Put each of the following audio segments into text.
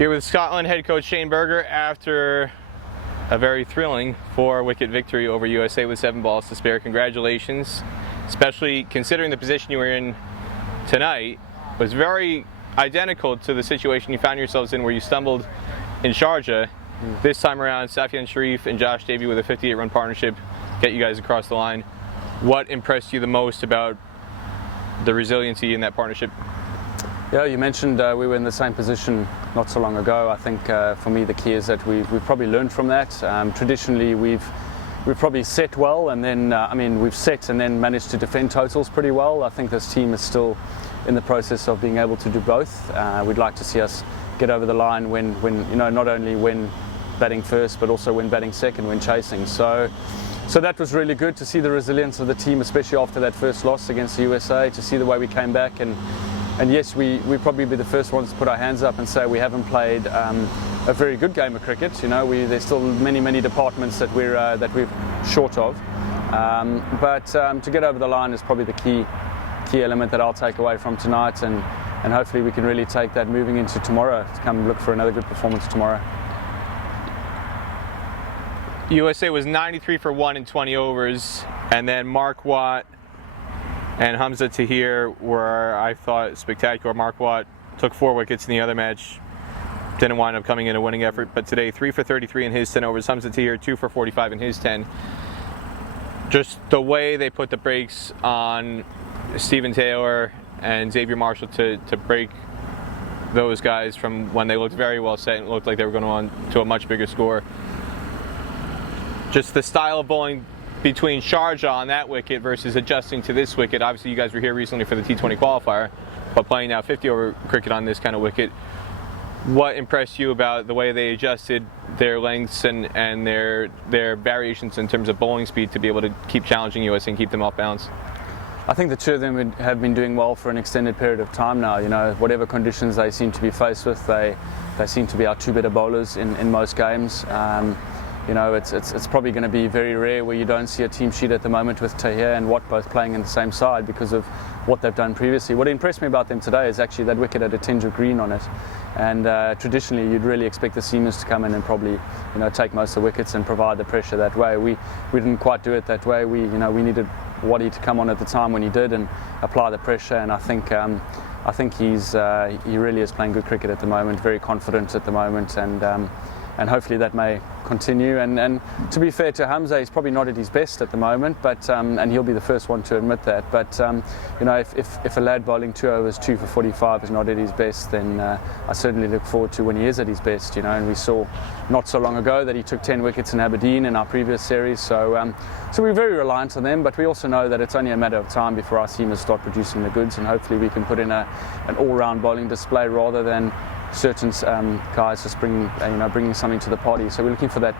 Here with Scotland head coach Shane Berger after a very thrilling 4-wicket victory over USA with 7 balls to spare. Congratulations, especially considering the position you were in tonight was very identical to the situation you found yourselves in where you stumbled in Sharjah. This time around, Safyaan, Sharif and Josh Davey with a 58-run partnership get you guys across the line. What impressed you the most about the resiliency in that partnership? Yeah, you mentioned we were in the same position not so long ago. I think for me the key is that we've probably learned from that. Traditionally we've probably set well, and then we've set and then managed to defend totals pretty well. I think this team is still in the process of being able to do both. We'd like to see us get over the line when not only when batting first but also when batting second, when chasing. So that was really good to see the resilience of the team, especially after that first loss against the USA, to see the way we came back. And yes, we probably be the first ones to put our hands up and say we haven't played a very good game of cricket. There's still many departments that we're short of. But to get over the line is probably the key element that I'll take away from tonight, and hopefully we can really take that moving into tomorrow to come look for another good performance tomorrow. USA was 93 for 1 in 20 overs, and then Mark Watt and Hamza Tahir were, I thought, spectacular. Mark Watt took 4 wickets in the other match, didn't wind up coming in a winning effort, but today 3 for 33 in his 10 overs. Hamza Tahir 2 for 45 in his 10. Just the way they put the brakes on Stephen Taylor and Xavier Marshall to break those guys from when they looked very well set and looked like they were going on to a much bigger score. Just the style of bowling between Sharjah on that wicket versus adjusting to this wicket. Obviously you guys were here recently for the T20 qualifier, but playing now 50 over cricket on this kind of wicket. What impressed you about the way they adjusted their lengths and their variations in terms of bowling speed to be able to keep challenging US and keep them off balance? I think the two of them have been doing well for an extended period of time now. Whatever conditions they seem to be faced with, they seem to be our 2 better bowlers in most games. It's probably going to be very rare where you don't see a team sheet at the moment with Tahir and Watt both playing in the same side because of what they've done previously. What impressed me about them today is actually that wicket had a tinge of green on it, and traditionally you'd really expect the seamers to come in and probably take most of the wickets and provide the pressure that way. We didn't quite do it that way. We needed Waddy to come on at the time when he did and apply the pressure, and I think he really is playing good cricket at the moment, very confident at the moment, and hopefully that may continue. And to be fair to Hamza, he's probably not at his best at the moment, but and he'll be the first one to admit that. But if a lad bowling 2 overs 2 for 45 is not at his best, then I certainly look forward to when he is at his best. And we saw not so long ago that he took 10 wickets in Aberdeen in our previous series. So we're very reliant on them, but we also know that it's only a matter of time before our seamers start producing the goods, and hopefully we can put in an all-round bowling display rather than certain guys just bringing something to the party. So we're looking for that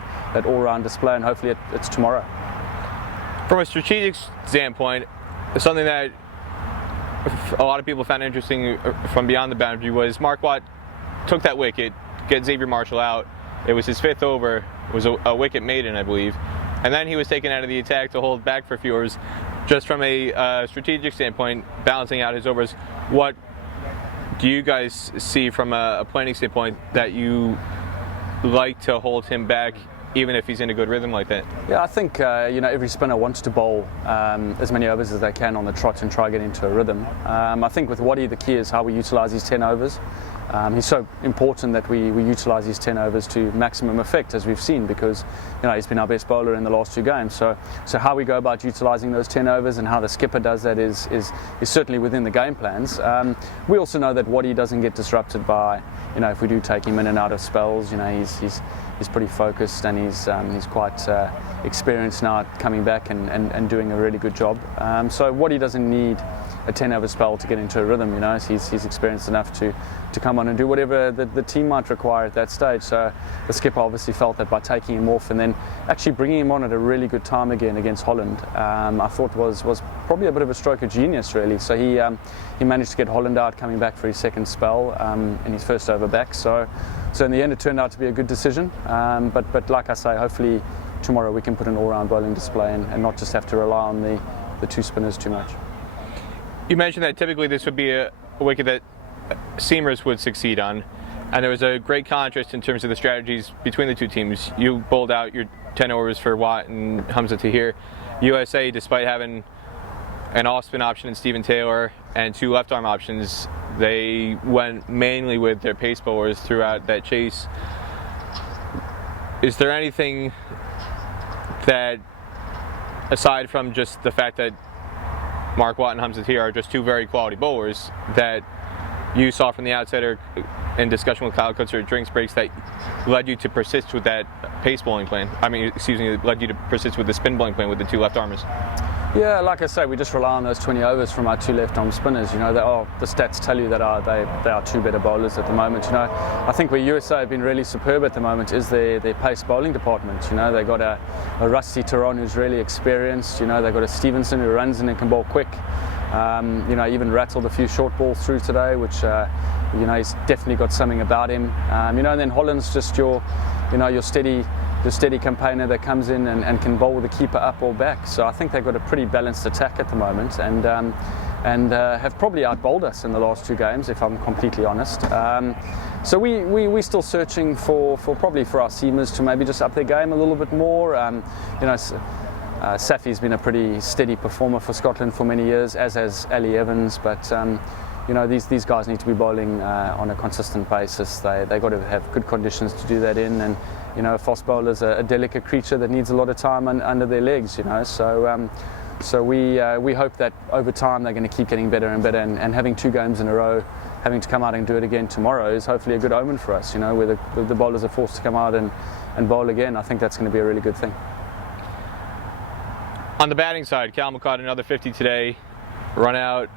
all-round display, and hopefully it's tomorrow. From a strategic standpoint, something that a lot of people found interesting from beyond the boundary was Mark Watt took that wicket, get Xavier Marshall out. It was his 5th over. It was a wicket maiden, I believe. And then he was taken out of the attack to hold back for a few overs. Just from a strategic standpoint, balancing out his overs, what do you guys see from a planning standpoint that you like to hold him back even if he's in a good rhythm like that? Yeah, I think every spinner wants to bowl as many overs as they can on the trot and try to get into a rhythm. I think with Waddy the key is how we utilise his 10 overs. He's so important that we utilise his 10 overs to maximum effect, as we've seen, because he's been our best bowler in the last 2 games. So how we go about utilising those 10 overs and how the skipper does that is certainly within the game plans. We also know that Waddy doesn't get disrupted by if we do take him in and out of spells. He's pretty focused, and he's quite experienced now at coming back and doing a really good job. So Waddy doesn't need a 10-over spell to get into a rhythm. He's experienced enough to come on and do whatever the team might require at that stage. So the skipper obviously felt that by taking him off and then actually bringing him on at a really good time again against Holland, I thought was probably a bit of a stroke of genius, really. So he managed to get Holland out coming back for his 2nd spell in his 1st over back. So in the end it turned out to be a good decision. But like I say, hopefully tomorrow we can put an all-round bowling display and not just have to rely on the 2 spinners too much. You mentioned that typically this would be a wicket that seamers would succeed on. And there was a great contrast in terms of the strategies between the two teams. You bowled out your 10 overs for Watt and Hamza Tahir. USA, despite having an off-spin option in Stephen Taylor and 2 left-arm options, they went mainly with their pace bowlers throughout that chase. Is there anything that, aside from just the fact that Mark Watt and Hamza Tahir are just 2 very quality bowlers, that you saw from the outset or in discussion with Kyle Kutzer at drinks breaks that led you to persist with that pace bowling plan? Led you to persist with the spin bowling plan with the 2 left-armers? Yeah, like I say, we just rely on those 20 overs from our 2 left-arm spinners. You know, the stats tell you that they are 2 better bowlers at the moment. You know, I think where USA have been really superb at the moment is their pace bowling department. You know, they got a Rusty Tehran who's really experienced. You know, they got a Stevenson who runs in and can bowl quick. You know, even rattled a few short balls through today, which you know, he's definitely got something about him. You know, and then Holland's just your steady campaigner that comes in and can bowl with the keeper up or back. So I think they've got a pretty balanced attack at the moment, and have probably outbowled us in the last 2 games, if I'm completely honest. So we're still searching for probably for our seamers to maybe just up their game a little bit more. You know, Safy's been a pretty steady performer for Scotland for many years, as has Ali Evans, but you know, these guys need to be bowling on a consistent basis. They got to have good conditions to do that in, and you know, a fast bowler's a delicate creature that needs a lot of time under their legs. You know, so we hope that over time they're going to keep getting better and better, and having 2 games in a row, having to come out and do it again tomorrow is hopefully a good omen for us. You know, where the bowlers are forced to come out and bowl again. I think that's going to be a really good thing. On the batting side, Calum MacLeod another 50 today, run out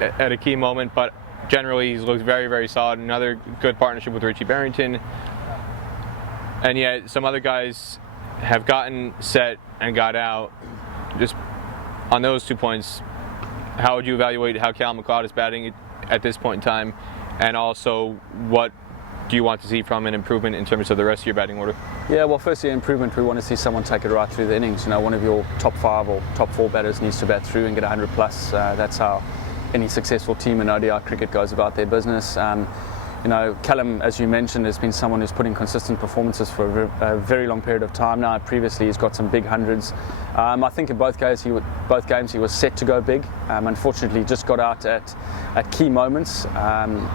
at a key moment, but generally he's looked very, very solid. Another good partnership with Richie Barrington. And yet some other guys have gotten set and got out. Just on those 2 points, how would you evaluate how Calum MacLeod is batting at this point in time? And also, what do you want to see from an improvement in terms of the rest of your batting order? Yeah, well, firstly, improvement, we want to see someone take it right through the innings. You know, one of your top 5 or top 4 batters needs to bat through and get 100 plus. That's how any successful team in ODI cricket goes about their business. You know, Calum, as you mentioned, has been someone who's put in consistent performances for a very long period of time now. Previously, he's got some big hundreds. I think in both games he was set to go big. Unfortunately, just got out at key moments.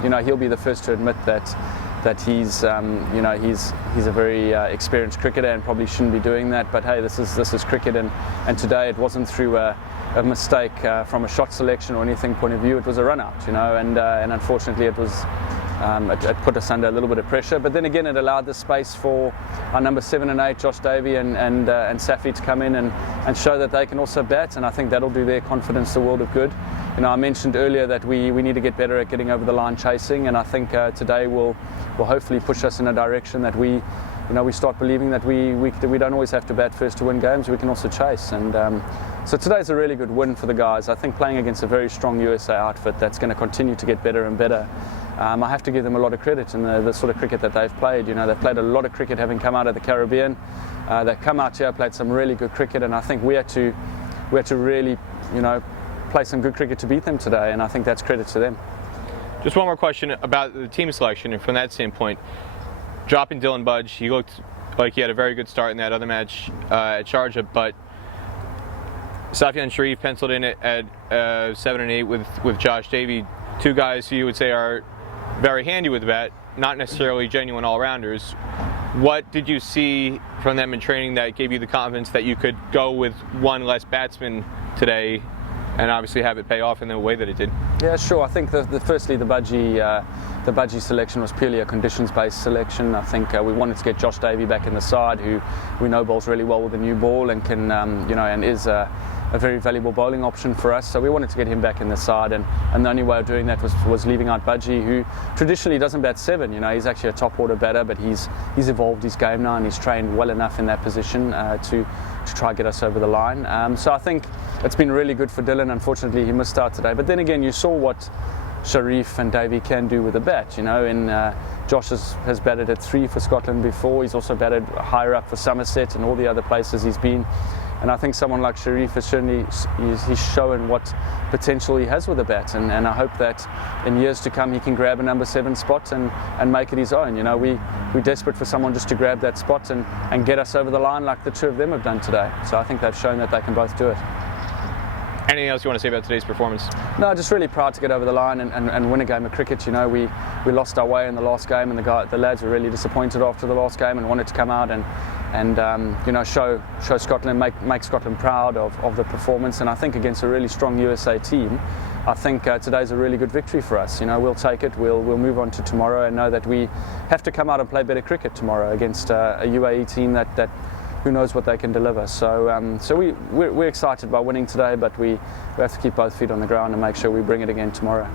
You know, he'll be the first to admit that he's you know, he's a very experienced cricketer and probably shouldn't be doing that. But hey, this is cricket, and today it wasn't through a mistake from a shot selection or anything point of view. It was a run out, you know, and unfortunately it was. It put us under a little bit of pressure, but then again it allowed the space for our number 7 and 8, Josh Davey and Safy, to come in and show that they can also bat, and I think that'll do their confidence the world of good. You know, I mentioned earlier that we need to get better at getting over the line chasing, and I think today will hopefully push us in a direction that we start believing that we don't always have to bat first to win games. We can also chase, and so today's a really good win for the guys. I think playing against a very strong USA outfit that's going to continue to get better and better. I have to give them a lot of credit in the sort of cricket that they've played. You know, they've played a lot of cricket having come out of the Caribbean. They've come out here, played some really good cricket, and I think we had to really, you know, play some good cricket to beat them today, and I think that's credit to them. Just one more question about the team selection, and from that standpoint, dropping Dylan Budge, he looked like he had a very good start in that other match at Sharjah, but Safyaan and Sharif penciled in at 7 and 8 with Josh Davey, 2 guys who you would say are very handy with the bat, not necessarily genuine all-rounders. What did you see from them in training that gave you the confidence that you could go with 1 less batsman today and obviously have it pay off in the way that it did? Yeah, sure. I think firstly the Budgie selection was purely a conditions-based selection. I think we wanted to get Josh Davey back in the side, who we know bowls really well with the new ball and can, you know, and is a very valuable bowling option for us. So we wanted to get him back in the side, and the only way of doing that was leaving out Budgie, who traditionally doesn't bat 7. You know, he's actually a top order batter, but he's evolved his game now and he's trained well enough in that position to try and get us over the line. So I think it's been really good for Dylan. Unfortunately, he missed out today. But then again, you saw what Sharif and Davey can do with a bat, you know, and Josh has batted at 3 for Scotland before. He's also batted higher up for Somerset and all the other places he's been. And I think someone like Sharif has certainly he's shown what potential he has with the bat, and I hope that in years to come he can grab a number 7 spot and make it his own. You know, we're desperate for someone just to grab that spot and get us over the line like the two of them have done today. So I think they've shown that they can both do it. Anything else you want to say about today's performance? No, just really proud to get over the line and win a game of cricket. You know, we lost our way in the last game, and the lads were really disappointed after the last game and wanted to come out and you know, show Scotland, make Scotland proud of the performance. And I think against a really strong USA team, I think today's a really good victory for us. You know, we'll take it. We'll move on to tomorrow and know that we have to come out and play better cricket tomorrow against a UAE team that who knows what they can deliver. So we're excited by winning today, but we have to keep both feet on the ground and make sure we bring it again tomorrow.